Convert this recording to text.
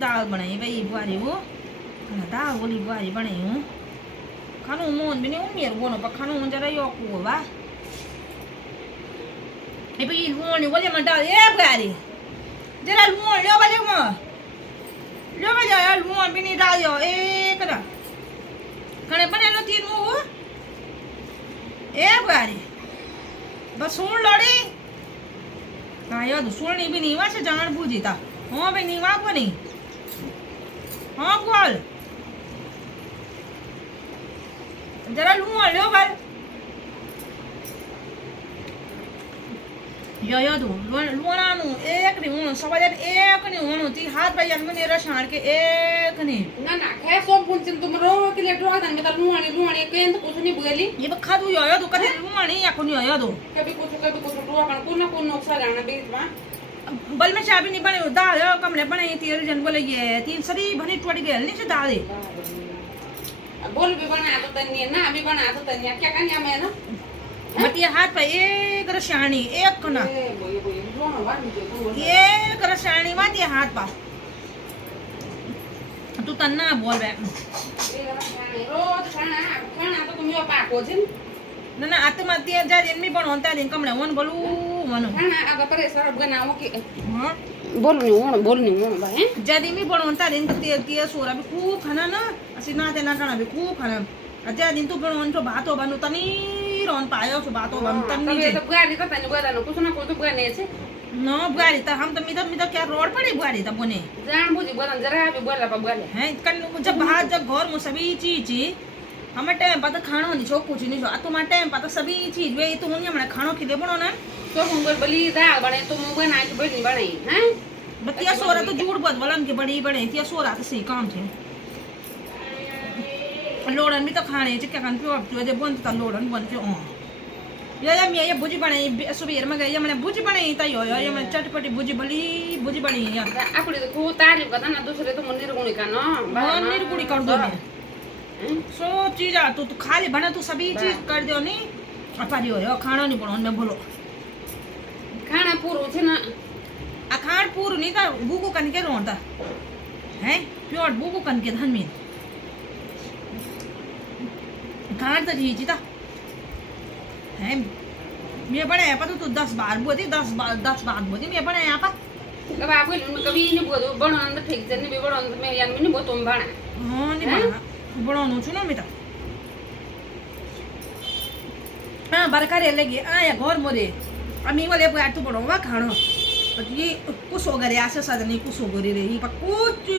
दाल बनाई भाई बुआरी वो खाना दाल बोली बुआरी बनाई हूँ खानो मोन भी नहीं मेरे वो ना पर खानो जरा यो को बा ये भाई लून वो ले मंडा ये बुआरी जरा लून लो वाले यार लून भी नहीं डाल यो एक ना खाने बने लो तीन वो ए बुआरी बस सुन लड़ी हाँ यार सुन भी नहीं वैसे जान बूझी था हाँ भाई नहीं वहाँ को नहीं हाँ बोल जरा लूँ लो बल यो तू लूना नु एक नहीं हूँ सब जन एक नहीं हूँ ती हाथ भाई जन में रसाण के एक नहीं ना ना खाए सब पुंचिन तुम रो के ले ड्रॉ दन में तो लूआनी केन तो कुछ नहीं बुगली ये बखा तू यो तू कदे लूआनी या कोनी यो तू कभी कुछ ड्रॉ कन को नुकसान जाना बीच में बल में चाबी नहीं बने दाल कमरे बने तेरे जन बोले ये तीन सरी भनी टूट गए नहीं से दाल बोल भी बना तो तन्नी ना अभी बना तो तन्नी क्या करनी मैं ना बटिया हाथ पे एक रसाणी एक ना एक रसाणी माती हाथ पा तू तन्ना बोल बे रोज खाना तो तुम यो पाको छिन ना आते माती जा दिन में बनवता दिन कमरे वन बोलू मनु खाना अब पर सर बनाओ कि हां बोल नहीं भाई जा दिन में बनवता दिन ते सोरा भी खूब खाना ना असी ना ते ना खाना भी खूब खाना अजा दिन तो बनवन तो बातो बनु तनी रोन पायो सो बातो बन तनी तो गाड़ी तो तन्नी बोला ना कुछ ना कुछ बने छे न बुआरी त हम त मिद क्या रोड पड़ी बुआरी त बने जान बुझी बोला जरा भी बोला बोले हैं कन जब बाहर जब घर में सभी चीज हमें टाइम पर खानो नहीं छो कुछ नहीं छो तुम्हारे टाइम पर सभी चीज वे तो मुझे हमने खानो खिले बनो ना तो मुंगल बली दाल बने तो मुंगल ना की बली बने हैं बतिया सोरा तो झूठ बद बोलन के बड़ी बने तिया सोरा तो सही काम थे लोड़न भी तो खाने चिक्का खान पे अब जो बन तो लोड़न बन के या मैं ये भुजी बने सुबह में गई मैंने भुजी बने ता यो ये मैं चटपटी भुजी बनी यार आपड़ी तो को तारीफ करता ना दूसरे तो मंदिर गुणी का ना निर्गुणी कर दो मैं सब चीज आ तू खाली बना तू सभी चीज कर दो नहीं अपारी हो खाना नहीं बनाओ मैं बोलो खाना पूरो छे ना अखाड़ पूर नहीं था बुको कन के रोता हैं प्योर बुको कन के धन में खाड़ तो जी था हैं मैं बड़े यहाँ पर तू 10 बार बोली 10 बार बोली मैं बड़े यहाँ पर कब आप कभी नहीं बोलो बड़ो अंदर ठीक से नहीं बड़ो अंदर में यार मैंने बहुत तुम बना हाँ नहीं बना बनाऊँ छु ना मैं तो हाँ बरकार ये लगी आया घर मोरे अमी वाले तू बनाऊँगा खाना ये कुछ हो गए ऐसे सदनी कुछ हो गई रही पर कुछ